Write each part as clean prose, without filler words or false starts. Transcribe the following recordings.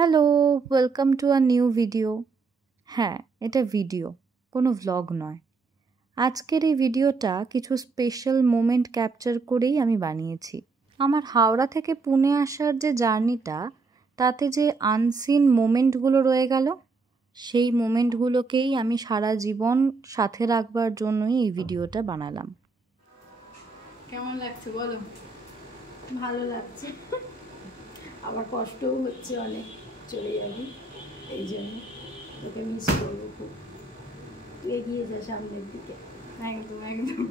Hello, welcome to a new video. হ্যাঁ, এটা video, কোনো ভ্লগ নয়। আজকের এই ভিডিওটা কিছু স্পেশাল মোমেন্ট ক্যাপচার করেই আমি বানিয়েছি। আমার হাওড়া থেকে পুনে আসার যে জার্নিটা, তাতে যে আনসিন মোমেন্টগুলো রয়ে গেল, সেই মোমেন্টগুলোকেই আমি সারা জীবন সাথে রাখবার জন্যই এই ভিডিওটা বানালাম। কেমন লাগছে বলো? ভালো লাগছে, আবার কষ্টও হচ্ছে অনেক। চলে যাবি, এই জন্য তোকে মিস করবো খুব। তুই এগিয়ে যা সামনের দিকে। একদম একদম।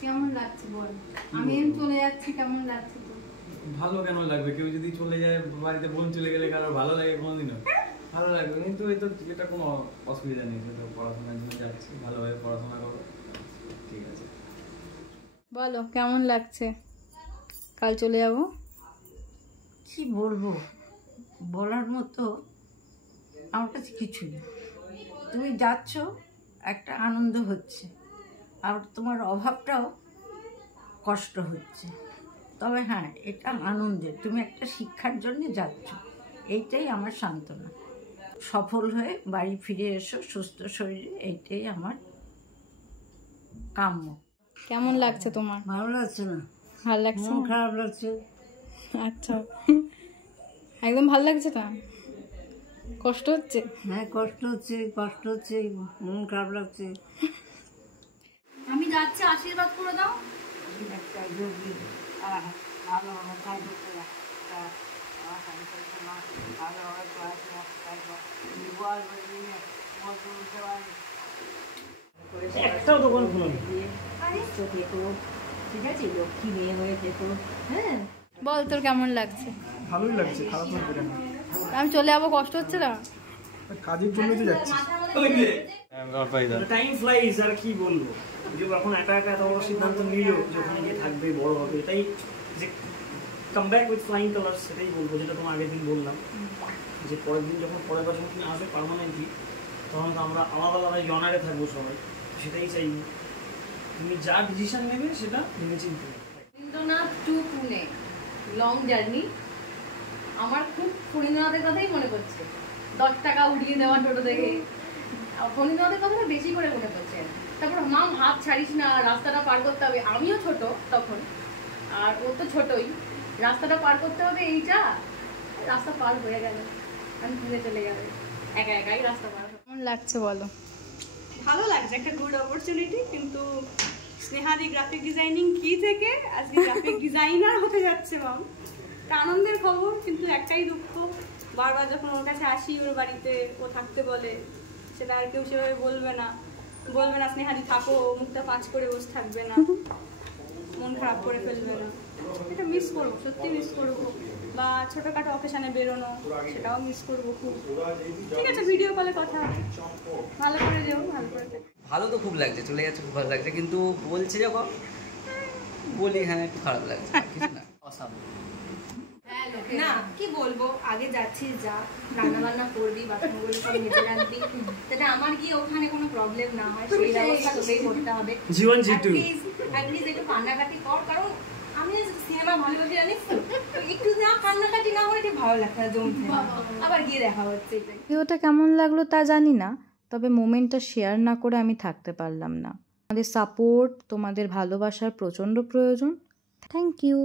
কেমন লাগছে বল? আমি চলে যাচ্ছি, কেমন লাগছে তো? ভালো কেন লাগবে? কেউ যদি চলে যায়, বাড়িতে বোন চলে গেলে কারো ভালো লাগে কোনোদিনও? ভালো লাগবে, কিন্তু এটা কোনো অসুবিধা নেই। তো পড়াশোনার জন্য যাচ্ছি, ভালোভাবে পড়াশোনা করো, ঠিক আছে? বলো কেমন লাগছে? কাল চলে যাবো। কি বলবো, বলার মতো আমার কাছে কিছু নেই। তুমি যাচ্ছ, একটা আনন্দ হচ্ছে, আর তোমার অভাবটাও কষ্ট হচ্ছে। তবে হ্যাঁ, এটা আনন্দের, তুমি একটা শিক্ষার জন্য যাচ্ছ, এইটাই আমার সান্ত্বনা। সফল হয়ে বাড়ি ফিরে এসো সুস্থ শরীরে, এইটাই আমার কাম্য। কেমন লাগছে তোমার? ভালো লাগছে না? ভালো লাগছে মন না? খারাপ লাগছে। আচ্ছা, একদম ভালো লাগছে না? কষ্ট হচ্ছে? হ্যাঁ, কষ্ট হচ্ছে, মন খারাপ লাগছে। আমি যাচ্ছি, আশীর্বাদ করে দাও। একটা যোগী ভালো কাজ করতে একটাও দোকান খুলো না। ঠিক আছে, লক্ষ্মী মেয়ে হয়ে যেত। হ্যাঁ, বল তোর কেমন লাগছে? ভালোই লাগছে, খারাপ লাগবে না। আমি চলে যাবো, কষ্ট হচ্ছে না? কাজের জন্য তো যাচ্ছি। টাইম ফ্লাইজ, আর কি বলবো। যে এখন একা একা এত বড় সিদ্ধান্ত নিল যে ওখানে গিয়ে থাকবে, বড় হবে, এটাই যে come back with flying colours, সেটাই বলবো। যেটা তোমার আগের দিন বললাম, যে পরের দিন যখন পরের বার যখন তুমি আসবে পার্মানেন্টলি, তখন তো আমরা আলাদা আলাদা জনারে থাকবো সবাই। সেটাই চাই, তুমি যা ডিসিশন নেবে সেটা ভেবে চিন্তে নেবে। Phanindranath to Pune long journey. আমার খুব ফণীন্দ্রনাথের কথাই মনে পড়ছে। 10 টাকা উড়িয়ে দেওয়া টোটো দেখে ফণীন্দ্রনাথের কথাটা বেশি করে মনে পড়ছে। তারপর মাম হাত ছাড়িস না, রাস্তাটা পার করতে হবে। আমিও ছোট তখন, আর ও তো ছোটই। রাস্তাটা পার করতে হবে, এইটা রাস্তা পার হয়ে গেল, আমি পুনে চলে যাবে, একা একাই রাস্তা পার। কেমন লাগছে বলো? ভালো লাগছে, একটা গুড অপরচুনিটি। কিন্তু স্নেহাদি গ্রাফিক ডিজাইনিং কি থেকে আজকে গ্রাফিক ডিজাইনার হতে যাচ্ছে মাম। একটা আনন্দের খবর, কিন্তু একটাই দুঃখ, বারবার যখন ওর কাছে আসি, ওর বাড়িতে ও থাকতে বলে, সেটা আর কেউ সেভাবে বলবে না স্নেহাদি থাকো, মুখটা পাঁচ করে বসে থাকবে না, মন খারাপ করে ফেলবে না। এটা মিস করবো, সত্যি মিস করবো। বা ছোটোখাটো অকেশানে বেরোনো, সেটাও মিস করবো খুব। ঠিক আছে, ভিডিও কলে কথা হবে, ভালো করে যেও, ভালো করে থেকো। ভালো তো খুব লাগছে, চলে যাচ্ছে খুব ভালো লাগছে, কিন্তু বলছে যখন বলি হ্যাঁ একটু খারাপ লাগছে, কিছু না। অসাধারণ। না কি বলবো, আগে যাচ্ছিস, যা রান্না বান্না করবি, বাথরুমগুলো সব মেজে রাখবি, যাতে আমার গিয়ে ওখানে কোনো প্রবলেম না হয়, সেই ব্যবস্থা তোকেই করতে হবে। জীবন জিটু অ্যাটলিস্ট একটু কান্নাকাটি কর, কারণ আমি সিনেমা ভালোবাসি, জানিস তো, একটু না কান্নাকাটি না হলে ঠিক ভালো লাগছে না, জমছে না। আবার গিয়ে দেখা হচ্ছে। এটাই। ভিডিওটা কেমন লাগলো তা জানি না, তবে মোমেন্টটা শেয়ার না করে আমি থাকতে পারলাম না। তোমাদের সাপোর্ট, তোমাদের ভালোবাসার প্রচণ্ড প্রয়োজন। Thank you.